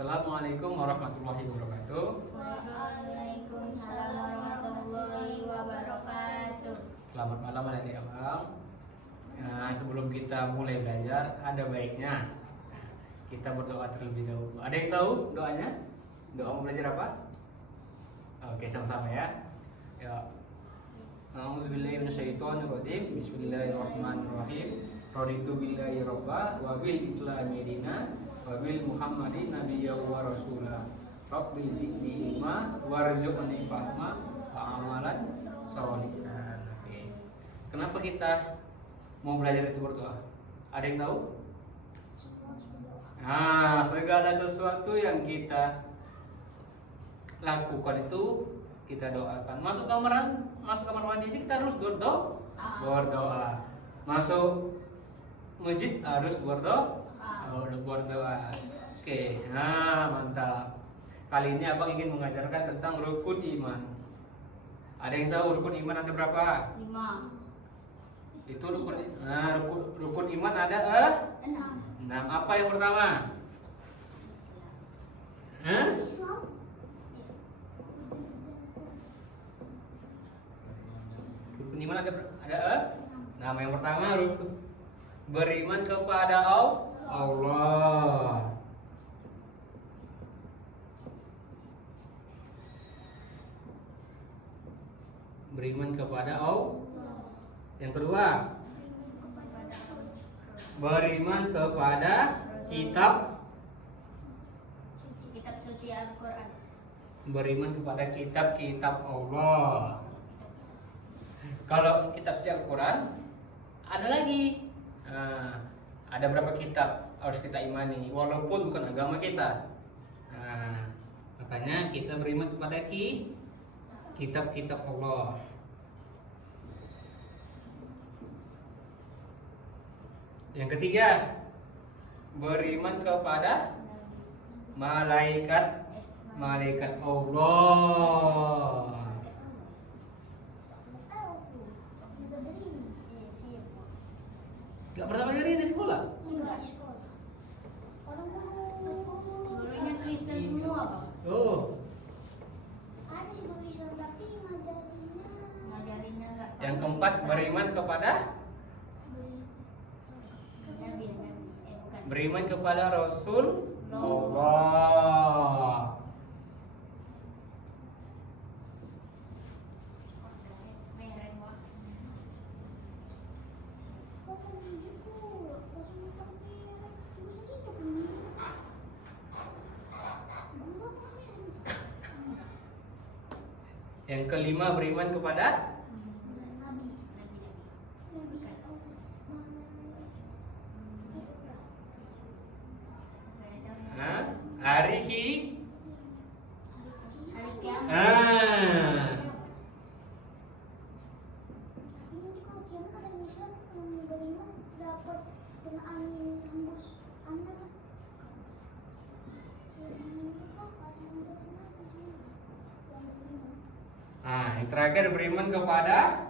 Assalamualaikum warahmatullahi wabarakatuh. Waalaikumsalam warahmatullahi wabarakatuh. Selamat malam adik abang. Nah, sebelum kita mulai belajar, ada baiknya kita berdoa terlebih dahulu. Ada yang tahu doanya? Doa mau belajar apa? Oke, sama-sama ya. Ya. A'udzubillahi minasyaitonirrajim. Bismillahirrahmanirrahim. Raditu billahi robba wa bil islami dina wa bil muhammadin nabiyya wa rasula. Rabbil zidni ilma warzuqni fahma wa amalan sholihan. Oke. Kenapa kita mau belajar itu berdoa? Ada yang tahu? Nah, segala sesuatu yang kita lakukan itu kita doakan. Masuk kamar mandi kita harus berdoa. Masuk masjid harus berdoa. Oke, nah mantap. Kali ini abang ingin mengajarkan tentang rukun iman. Ada yang tahu rukun iman ada berapa? 5. Itu rukun iman ada 6. Apa yang pertama? Islam. Rukun iman ada nama yang pertama beriman kepada Allah. Beriman kepada Allah. Yang kedua, beriman kepada kitab Suci Al-Quran. Beriman kepada kitab-kitab Allah. Kalau kitab suci Al-Quran ada lagi. Nah, ada berapa kitab harus kita imani walaupun bukan agama kita. Nah, makanya kita beriman kepada kitab-kitab Allah. Yang ketiga, beriman kepada malaikat Allah. Gak pernah belajar ini di sekolah? Enggak, sekolah. Gurunya Kristen semua, Pak. Oh, Ada sih guru Islam tapi ngajarinnya enggak. yang keempat beriman kepada Nabi, bukan. beriman kepada Rasul Allah. Yang kelima beriman kepada hari kiamat. Yang terakhir beriman kepada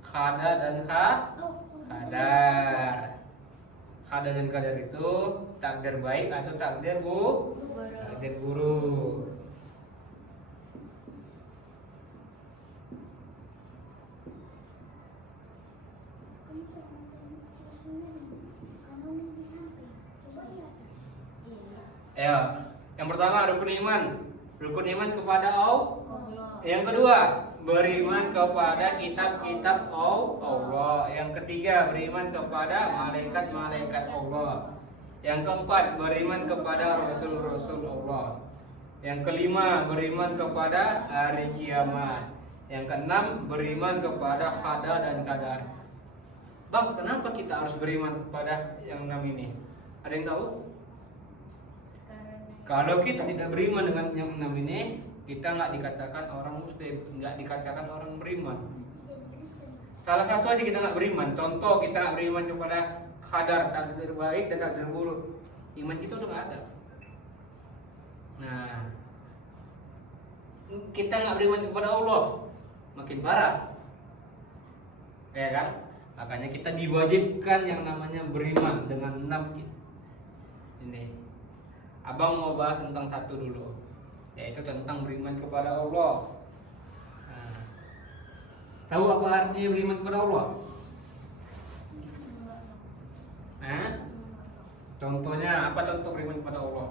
qada dan qadar. Qada dan qadar itu takdir baik atau takdir buruk. Ya, yang pertama rukun iman. Rukun iman kepada Allah. Yang kedua, beriman kepada kitab-kitab Allah. Yang ketiga, beriman kepada malaikat-malaikat Allah. Yang keempat, beriman kepada rasul-rasul Allah. Yang kelima, beriman kepada hari kiamat. Yang keenam, beriman kepada qada dan qadar. Bang, kenapa kita harus beriman kepada yang enam ini? Ada yang tahu? Kalau kita tidak beriman dengan yang enam ini, kita nggak dikatakan orang muslim, nggak dikatakan orang beriman. Salah satu aja kita nggak beriman. Contoh, kita nggak beriman kepada qadar, takdir baik dan takdir buruk. Iman kita udah nggak ada. Nah, kita nggak beriman kepada Allah, makin parah, ya kan? Makanya kita diwajibkan yang namanya beriman dengan 6 Ini. Abang mau bahas tentang satu dulu, yaitu tentang beriman kepada Allah. Nah, tahu apa artinya beriman kepada Allah? Nah, contohnya apa contoh beriman kepada Allah?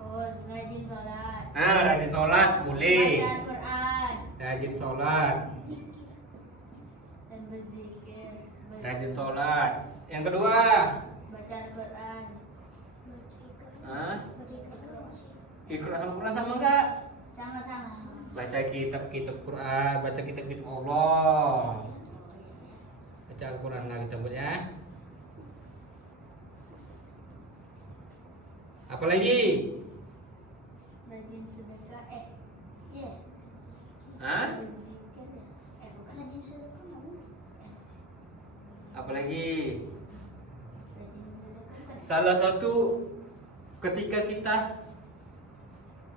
Oh, rajin sholat. Rajin sholat boleh. Baca Al-Quran. Rajin sholat, Dan berzikir. rajin sholat. Yang kedua, Baca Al-Quran. Hah? Ikra Al-Quran sama enggak? Sama-sama. Baca kitab-kitab Quran, baca kitab-kitab Allah. Baca Al-Quran lah kita buat ya. Apalagi? Rajin sedekah. Iya. Hah? Berzikir. Bukan rajin sedekah namanya. Apalagi? Rajin sedekah bukan. Salah satu ketika kita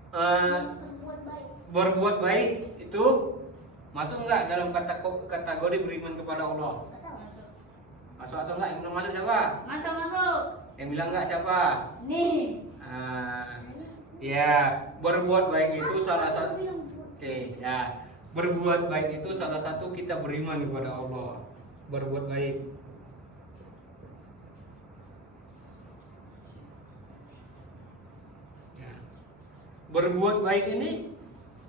Berbuat baik. berbuat baik itu masuk enggak dalam kategori beriman kepada Allah? Nggak tahu masuk. Masuk atau enggak? Yang bilang masuk siapa? Masuk. Yang bilang enggak siapa? Nih. Ya, berbuat baik itu salah satu. Oke, ya. Berbuat baik itu salah satu kita beriman kepada Allah. Berbuat baik. Ya. Berbuat baik ini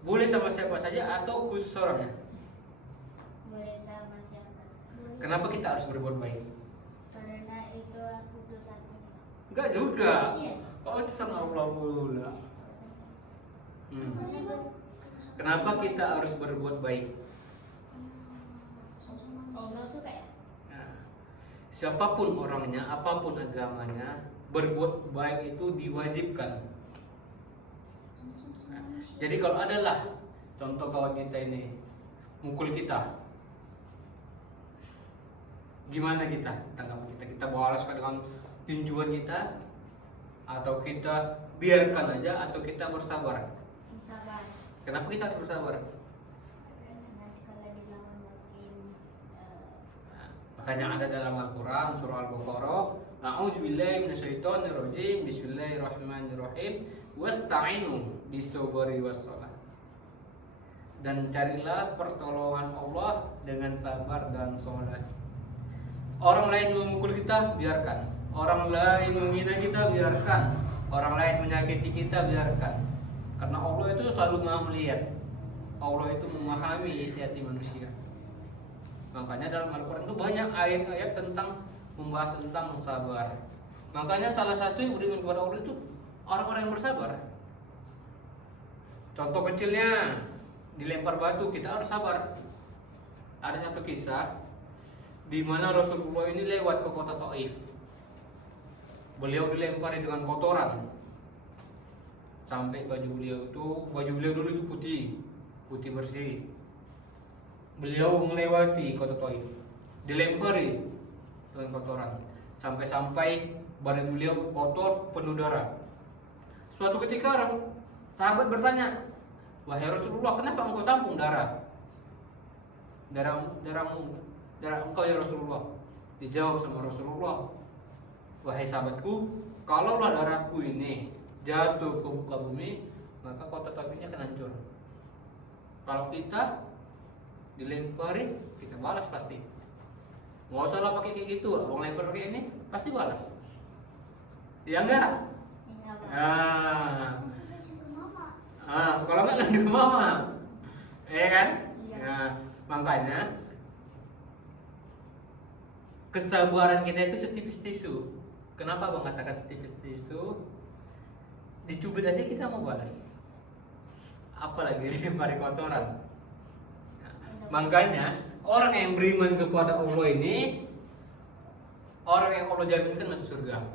boleh sama siapa saja atau khusus orangnya? Boleh sama siapa saja. Kenapa kita harus berbuat baik? Karena itu putusan Allah. Enggak juga. Iya. Oh, itu sama Allah pula. Boleh, Bang. Kenapa kita harus berbuat baik? Allah suka ya? Nah, siapapun orangnya, apapun agamanya, berbuat baik itu diwajibkan. Nah, jadi kalau adalah contoh kawan kita ini mukul kita, gimana kita tanggapan kita? Kita balas dengan tinjuan kita, atau kita biarkan aja, atau kita bersabar? Sabar. Kenapa kita harus bersabar? Nanti kalau dilawan makin Nah, makanya ada dalam Al-Quran surah Al-Baqarah, A'udzubillahi minasyaitonirrajim, Bismillahirrahmanirrahim, wasta'inu bisobri wassalah. Dan carilah pertolongan Allah dengan sabar dan sholat. Orang lain memukul kita, biarkan. Orang lain menghina kita, biarkan. Orang lain menyakiti kita, biarkan. Karena Allah itu selalu maha melihat. Allah itu memahami isi hati manusia. Makanya dalam Al-Quran itu banyak ayat-ayat tentang membahas tentang sabar. Makanya salah satu yang beriman kepada Allah itu orang-orang yang bersabar. Contoh kecilnya, dilempar batu, kita harus sabar. Ada satu kisah di mana Rasulullah ini lewat ke kota Taif. Beliau dilempari dengan kotoran sampai baju beliau dulu itu putih bersih. Beliau melewati kota Taif, dilempari dengan kotoran sampai badan beliau kotor penuh darah. Suatu ketika sahabat bertanya, wahai Rasulullah, kenapa engkau tampung darah engkau ya Rasulullah? Dijawab sama Rasulullah, wahai sahabatku, kalaulah darahku ini jatuh ke muka bumi, maka kota Taifnya akan hancur. Kalau kita dilempari, kita balas pasti. Nggak usah lah pakai kayak gitu, abang lempar kayak ini pasti balas. Ya enggak? Iya, Bang. Kalau enggak lagi mama, ya kan? Iya. Nah, makanya kesabaran kita itu setipis tisu. Kenapa abang katakan setipis tisu? Dicubit aja kita mau balas, apalagi dilempari kotoran. Nah, makanya orang yang beriman kepada Allah ini orang yang Allah jaminkan masuk surga.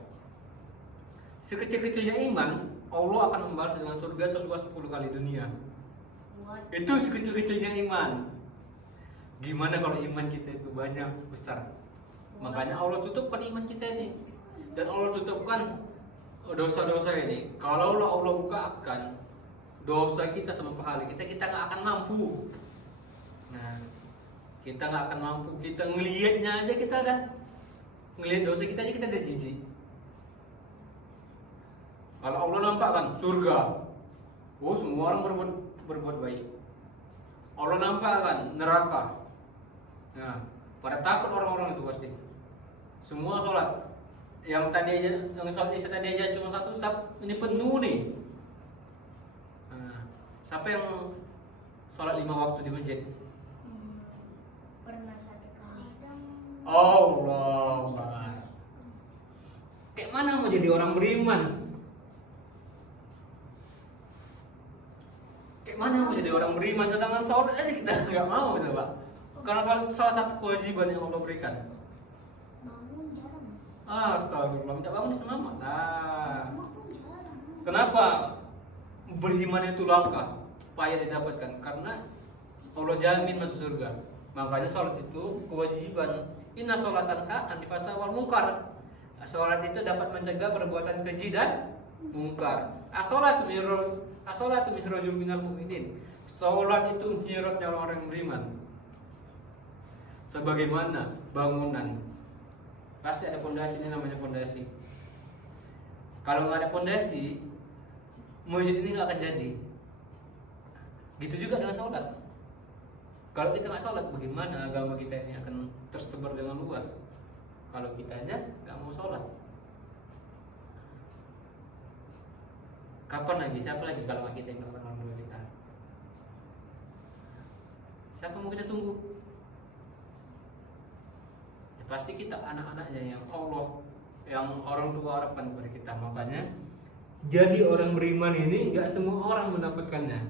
Sekecil-kecilnya iman, Allah akan membalas dengan surga seluas 10 kali dunia. Itu sekecil-kecilnya iman. Gimana kalau iman kita itu banyak, besar? Makanya Allah tutupkan iman kita ini. Dan Allah tutupkan dosa-dosa ini. Kalaulah Allah bukakan dosa kita sama pahala kita nggak akan mampu. Nah, kita nggak akan mampu. Kita ngelihatnya aja, kita dah ngelihat dosa kita aja kita udah jijik. Kalau Allah nampak kan surga, oh semua orang berbuat baik. Allah nampak kan neraka, nah pada takut orang-orang itu pasti. Semua sholat, yang sholat isya tadi aja cuma satu saf, ini penuh nih. Nah, siapa yang sholat 5 waktu di masjid? Pernah satu kali. Allah. Kayak mana mau jadi orang beriman? Kayak mana mau jadi orang beriman sedangkan sholat aja kita nggak mau, coba. Karena salah satu kewajiban yang Allah berikan. Bangun jarang. Astagfirullah, minta bangun selamat. Nah, Bangun jarang. kenapa beriman itu langka, payah didapatkan? Karena Allah jamin masuk surga. Makanya sholat itu kewajiban. Inna sholatan antifasa wal munkar. Sholat itu dapat mencegah perbuatan keji dan mungkar. As-sholatu mihrajul minal mu'minin. Sholat itu mihrajnya orang yang beriman. Sebagaimana bangunan, pasti ada pondasi, ini namanya pondasi. Kalau nggak ada pondasi, masjid ini nggak akan jadi. Gitu juga dengan sholat. Kalau kita nggak sholat, bagaimana agama kita ini akan tersebar dengan luas? Kalau kita aja nggak mau sholat, kapan lagi? Siapa lagi kalau nggak kita yang melakukan orang tua kita? Siapa mau kita tunggu? Ya, pasti kita anak-anaknya yang Allah, yang orang tua harapkan kepada kita. Makanya jadi orang beriman ini nggak semua orang mendapatkannya.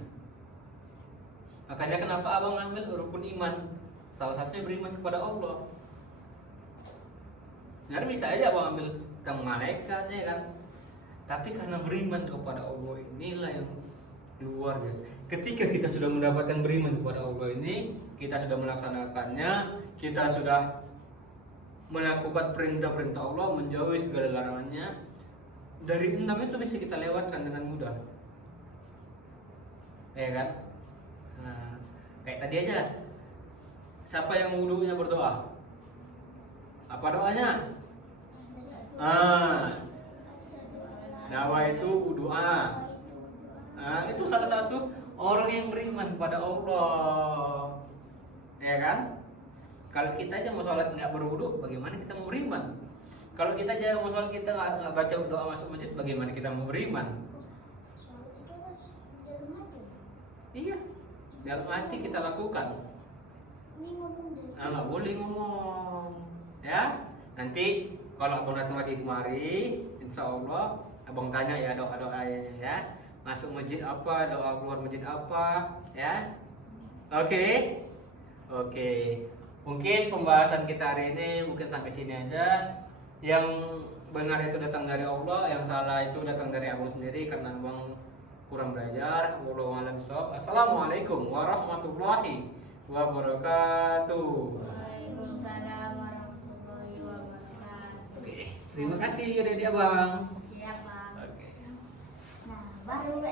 Makanya kenapa abang ambil rukun iman? Salah satunya beriman kepada Allah. Nah, bisa aja abang ambil tentang malaikat ya kan. Tapi karena beriman kepada Allah inilah yang luar biasa. Ketika kita sudah mendapatkan beriman kepada Allah ini, kita sudah melaksanakannya, kita sudah melakukan perintah-perintah Allah, menjauhi segala larangannya. Dari 6 itu bisa kita lewatkan dengan mudah. Ya kan? Nah, kayak tadi aja. Siapa yang wudunya berdoa? Apa doanya? Dawa itu doa. Nah, itu salah satu orang yang beriman pada Allah. Ya kan? Kalau kita aja mau sholat nggak berwudu, bagaimana kita mau beriman? Kalau kita aja mau sholat kita nggak baca doa masuk masjid, bagaimana kita mau beriman? Soal itu kan dalam hati. Iya, dalam hati kita lakukan. Ini ngomong dari. Nggak boleh ngomong, ya. Nanti kalau abang datang lagi kemari, insya Allah abang tanya ya doa ya. Masuk masjid apa, doa keluar masjid apa, ya. Oke. Mungkin pembahasan kita hari ini mungkin sampai sini aja. Yang benar itu datang dari Allah, yang salah itu datang dari abang sendiri karena abang kurang belajar. Wallahu a'lam bishawab. Assalamualaikum warahmatullahi wabarakatuh. Waalaikumsalam warahmatullahi wabarakatuh. Oke, terima kasih adik-adik abang. Siap, Bang. Oke. Nah, baru